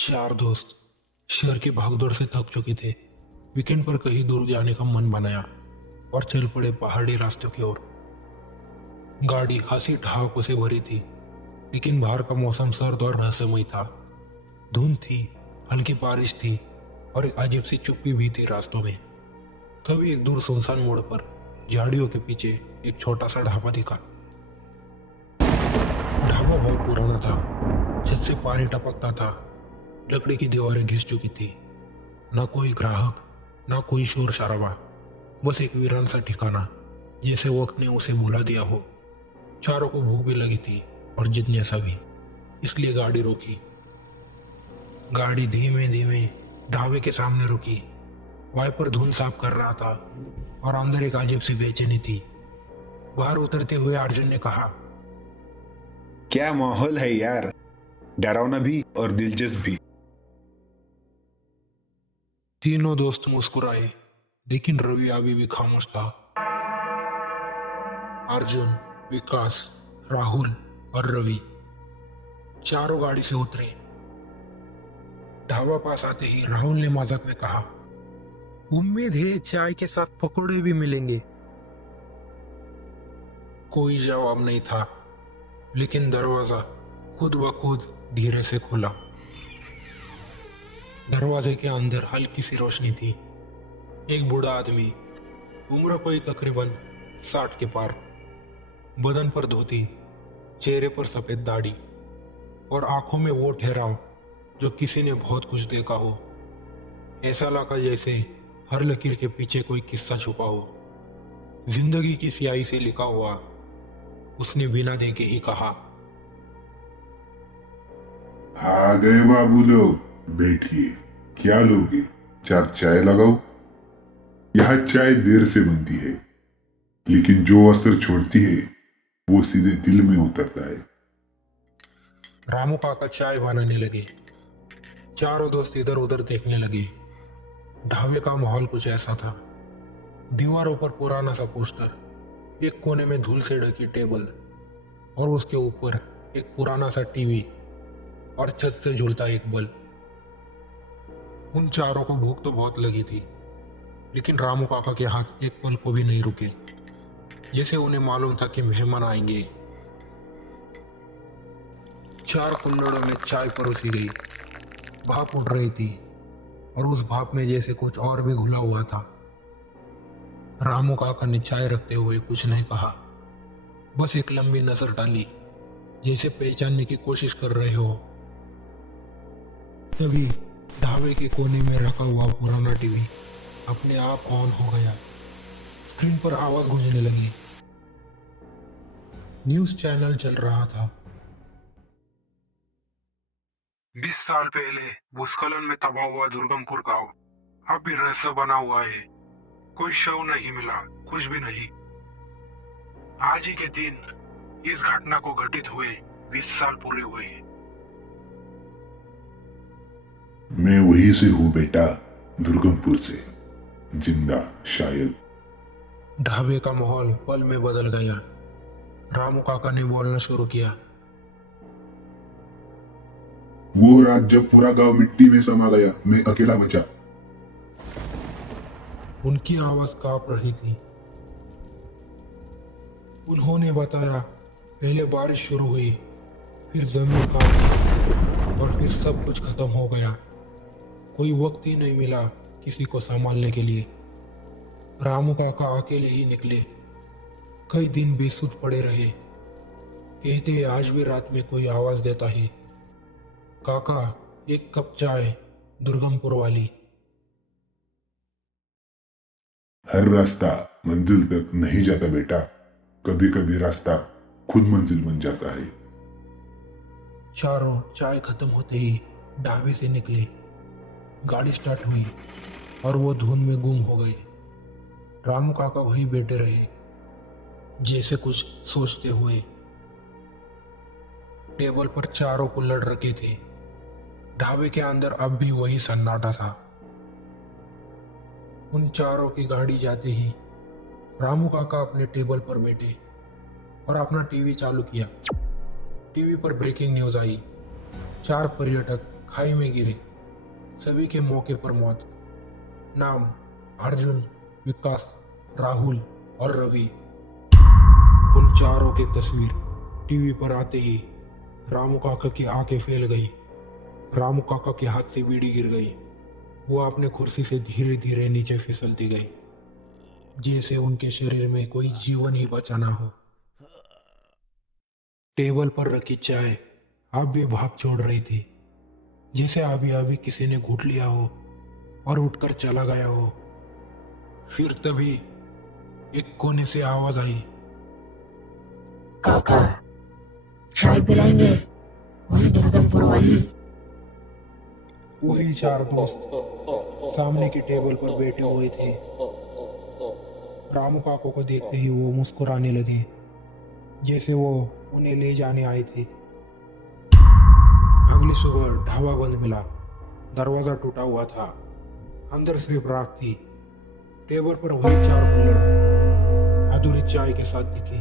चार दोस्त शहर की भागदौड़ से थक चुके थे। वीकेंड पर कहीं दूर जाने का मन बनाया और चल पड़े पहाड़ी रास्तों की ओर। गाड़ी हंसी ठहाकों से भरी थी, लेकिन बाहर का मौसम सर्द और रहस्यमय था। धुंध थी, हल्की बारिश थी और एक अजीब सी चुप्पी भी थी रास्तों में। तभी एक दूर सुनसान मोड़ पर झाड़ियों के पीछे एक छोटा सा ढाबा दिखा। ढाबा बहुत पुराना था, छत से पानी टपकता था, लकड़ी की दीवारें घिस चुकी थी। ना कोई ग्राहक, ना कोई शोर शराबा, बस एक वीरान सा ठिकाना, जैसे वक्त ने उसे बुला दिया हो। चारों को भूख भी लगी थी और जिज्ञासा भी, इसलिए गाड़ी रोकी। गाड़ी धीमे धीमे ढाबे के सामने रुकी। वाइपर धुंध साफ कर रहा था और अंदर एक अजीब सी बेचैनी थी। बाहर उतरते हुए अर्जुन ने कहा, क्या माहौल है यार, डरावना भी और दिलचस्प भी। तीनों दोस्त मुस्कुराए, लेकिन रवि अभी भी खामोश था। अर्जुन, विकास, राहुल और रवि चारों गाड़ी से उतरे। ढाबा पास आते ही राहुल ने मजाक में कहा, उम्मीद है चाय के साथ पकौड़े भी मिलेंगे। कोई जवाब नहीं था, लेकिन दरवाजा खुद ब खुद धीरे से खुला। दरवाजे के अंदर हल्की सी रोशनी थी। एक बूढ़ा आदमी, उम्र कोई तकरीबन 60 के पार, बदन पर धोती, चेहरे पर सफेद दाढ़ी और आंखों में वो ठहराव जो किसी ने बहुत कुछ देखा हो। ऐसा लगा जैसे हर लकीर के पीछे कोई किस्सा छुपा हो, जिंदगी की स्याही से लिखा हुआ। उसने बिना देखे ही कहा, आ गए बाबू लोग, बैठिए। क्या लोगे? 4 चाय लगाओ। यह चाय देर से बनती है, लेकिन जो असर छोड़ती है वो सीधे दिल में उतरता है। रामू काका चाय बनाने लगे। चारों दोस्त इधर उधर देखने लगे। ढाबे का माहौल कुछ ऐसा था। दीवारों पर पुराना सा पोस्टर, एक कोने में धूल से ढकी टेबल और उसके ऊपर एक पुराना सा टीवी और छत से झूलता एक बल्ब। उन चारों को भूख तो बहुत लगी थी, लेकिन रामू काका के हाथ एक पल को भी नहीं रुके, जैसे उन्हें मालूम था कि मेहमान आएंगे। 4 कुल्हड़ों में चाय परोसी गई। भाप उठ रही थी और उस भाप में जैसे कुछ और भी घुला हुआ था। रामू काका ने चाय रखते हुए कुछ नहीं कहा, बस एक लंबी नजर डाली, जैसे पहचानने की कोशिश कर रहे हो। तभी ढाबे के कोने में रखा हुआ पुराना टीवी अपने आप ऑन हो गया। स्क्रीन पर आवाज गूंजने लगी। न्यूज चैनल चल रहा था। 20 साल पहले भूस्खलन में तबाह हुआ दुर्गमपुर गांव अब भी रहस्य बना हुआ है। कोई शव नहीं मिला, कुछ भी नहीं। आज ही के दिन इस घटना को घटित हुए 20 साल पूरे हुए। मैं वहीं से हूँ बेटा, दुर्गमपुर से, जिंदा शायद। ढाबे का माहौल पल में बदल गया। रामू काका ने बोलना शुरू किया, वो रात जब पूरा गांव मिट्टी में समा गया, मैं अकेला बचा। उनकी आवाज कांप रही थी। उन्होंने बताया, पहले बारिश शुरू हुई, फिर जमीन कांपी और फिर सब कुछ खत्म हो गया। कोई वक्त ही नहीं मिला किसी को संभालने के लिए। रामू काका अकेले ही निकले। कई दिन बेसुध पड़े रहे। कहते आज भी रात में कोई आवाज देता है, काका एक कप चाय, दुर्गमपुर वाली। हर रास्ता मंजिल तक नहीं जाता बेटा, कभी कभी रास्ता खुद मंजिल बन जाता है। चारों चाय खत्म होते ही ढाबे से निकले। गाड़ी स्टार्ट हुई और वो धुंध में गुम हो गए। रामू काका वहीं बैठे रहे, जैसे कुछ सोचते हुए। टेबल पर चारों कुल्हड़ रखे थे। ढाबे के अंदर अब भी वही सन्नाटा था। उन चारों की गाड़ी जाते ही रामू काका अपने टेबल पर बैठे और अपना टीवी चालू किया। टीवी पर ब्रेकिंग न्यूज आई। 4 पर्यटक खाई में गिरे। सभी के मौके पर मौत। नाम अर्जुन, विकास, राहुल और रवि। उन चारों की तस्वीर टीवी पर आते ही रामू काका की आंखें फैल गई। रामू काका के हाथ से बीड़ी गिर गई। वो अपने कुर्सी से धीरे धीरे नीचे फिसलती गई, जैसे उनके शरीर में कोई जीवन ही बचा ना हो। टेबल पर रखी चाय अब भी भाप छोड़ रही थी, जैसे अभी अभी किसी ने घूट लिया हो और उठकर चला गया हो। फिर तभी एक कोने से आवाज आई, काका, चाय पिलाएंगे? वही दुर्गमपुर वाली। वही चार दोस्त सामने की टेबल पर बैठे हुए थे। रामू काका को देखते ही वो मुस्कुराने लगे, जैसे वो उन्हें ले जाने आए थे। अगली सुबह ढाबा बंद मिला। दरवाजा टूटा हुआ था, अंदर सिर्फ राख थी। टेबल पर वही चार कुल्हड़ अधूरी चाय के साथ दिखे।